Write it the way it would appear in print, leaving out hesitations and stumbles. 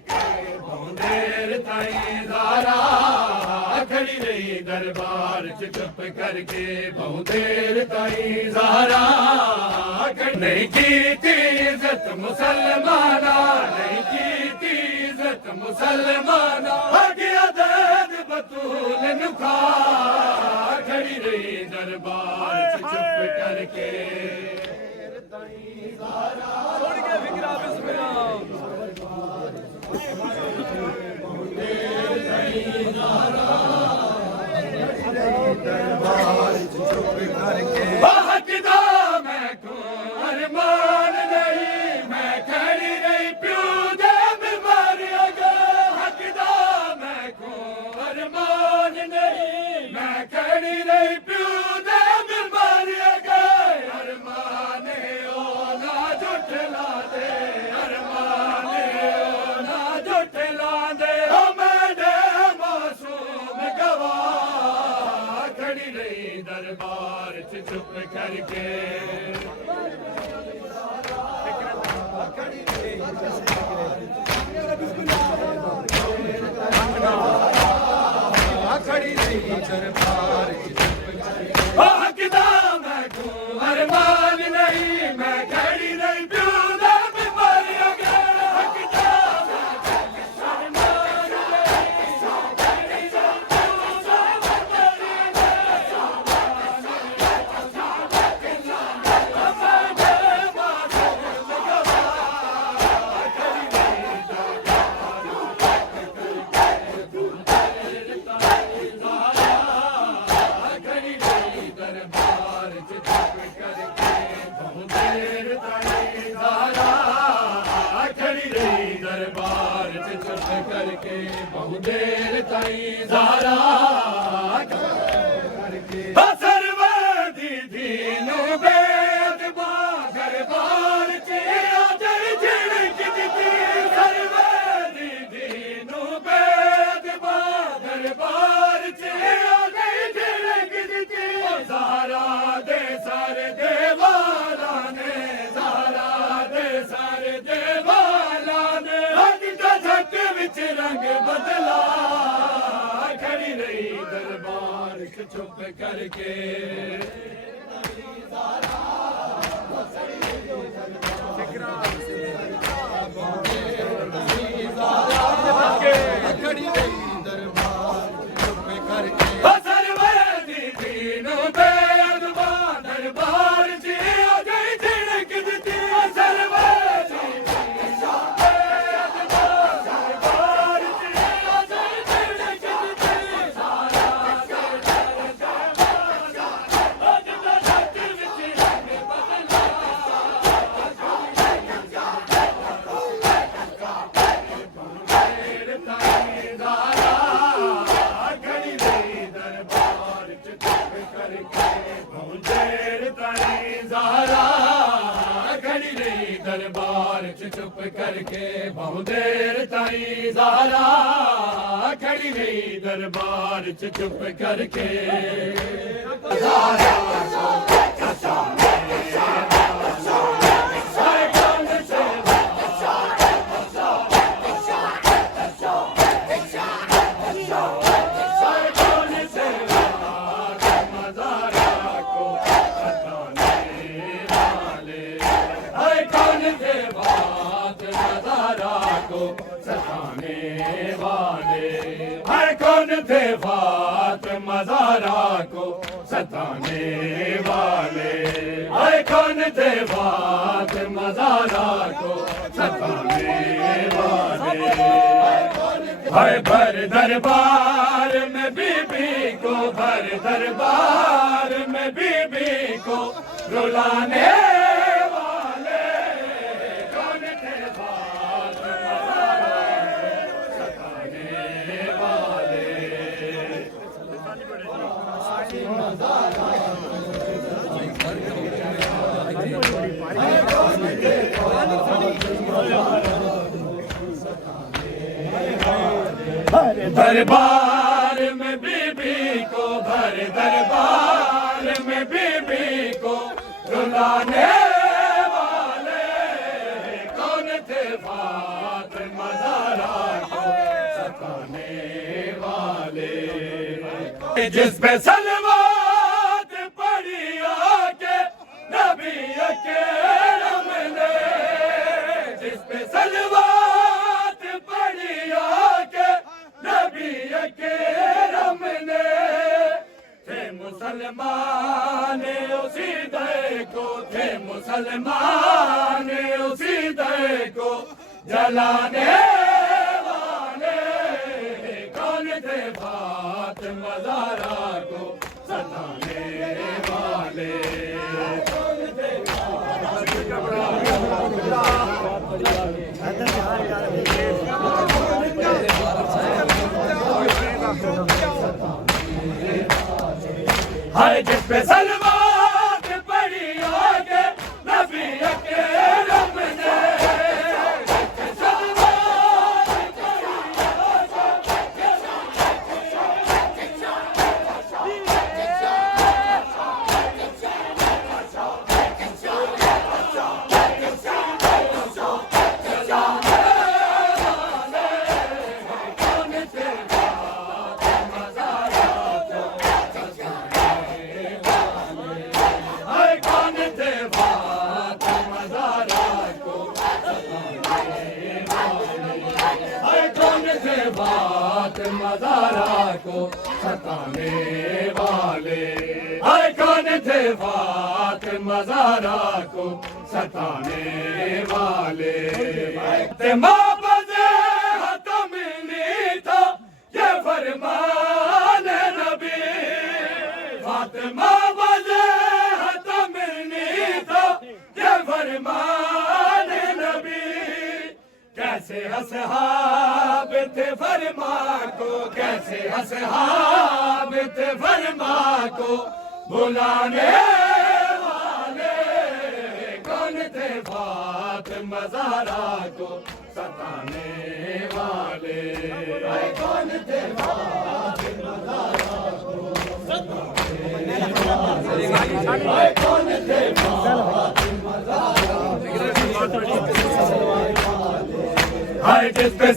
करके बहुत देर ताईं ज़ारा खड़ी रही दरबार च चुप करके बहुत देर ताईं ज़ारा नहीं की इज्जत मुसलमाना नहीं की इज्जत मुसलमाना गया दर्द बतूल नुखा खड़ी रही दरबार च चुप करके छोड़ के फिक्रा बिस्मिल्लाह दरबार चुप करके बहकदा मैं को अरमान नहीं मैं खड़ी रही प्यू दे बीमारी हकदा मैं को अरमान नहीं मैं खड़ी रही प्यू दे बीमारी अरमान ओ ना जुटला दे अरमान ओ ना जुटला दे ओ मैंने मासूम गवा खड़ी रही दरबार च चुप करके खड़ी रही दरबार च चुप करके हकदा मैं को अरमान नहीं मैं खड़ी रही प्यूदा बीमारी हकदा दरबार च चुप करके बहुत देर ताईं ज़ारा सरवदी दीनू बेदबा दरबार च आदर झिड़क दी सरवदी दीनू बेदबा दरबार च आदर झिड़क दी ज़ारा दे सारे देवाला ने ज़ारा दे सारे देवाला ने रंग बदला खड़ी रही दरबार च चुप करके खड़ी रही दरबार चुप करके सरवदी दीनू बेदबा दरबार च गई झिड़क दी सरवदी दरबार च चुप करके बहुत देर ताईं ज़ारा खड़ी रही दरबार च चुप करके सताने वाले हर कौन थे बात मज़ारा को सताने वाले हर कौन थे बात मज़ारा को सताने वाले हर भर दरबार में बीबी को भर दरबार में बीबी को रुलाने दरबार में बीबी को भर दरबार में बीबी को रुलाने वाले कौन थे फातिमा ज़हरा जिस पे सलवात पड़ी आके नबी करम ने, जिस पे सलवात पड़ी आके नबी करम ने, थे मुसलमान उसी दर को, थे मुसलमान उसी दर को जलाने वाले, कौन थे फातिमा ज़हरा को सताने वाले, कौन थे हर जिस पे सलवात पड़ी आके नबी करम ने, मज़ारा को सताने वाले, आए कौन थे फातिमा ज़हरा को सताने वाले, माबज़े हतम नहीं था ये फरमान नबी, फातिमा बज़े हतम नहीं था ये फरमान नबी, कैसे असहाब थे फरमा को, कैसे असहाब थे फरमा को बुलाने वाले, कौन थे फातिमा ज़हरा को सताने वाले, कौन थे फातिमा ज़हरा को सताने वाले, कौन थे फातिमा ज़हरा को, हर जिस पे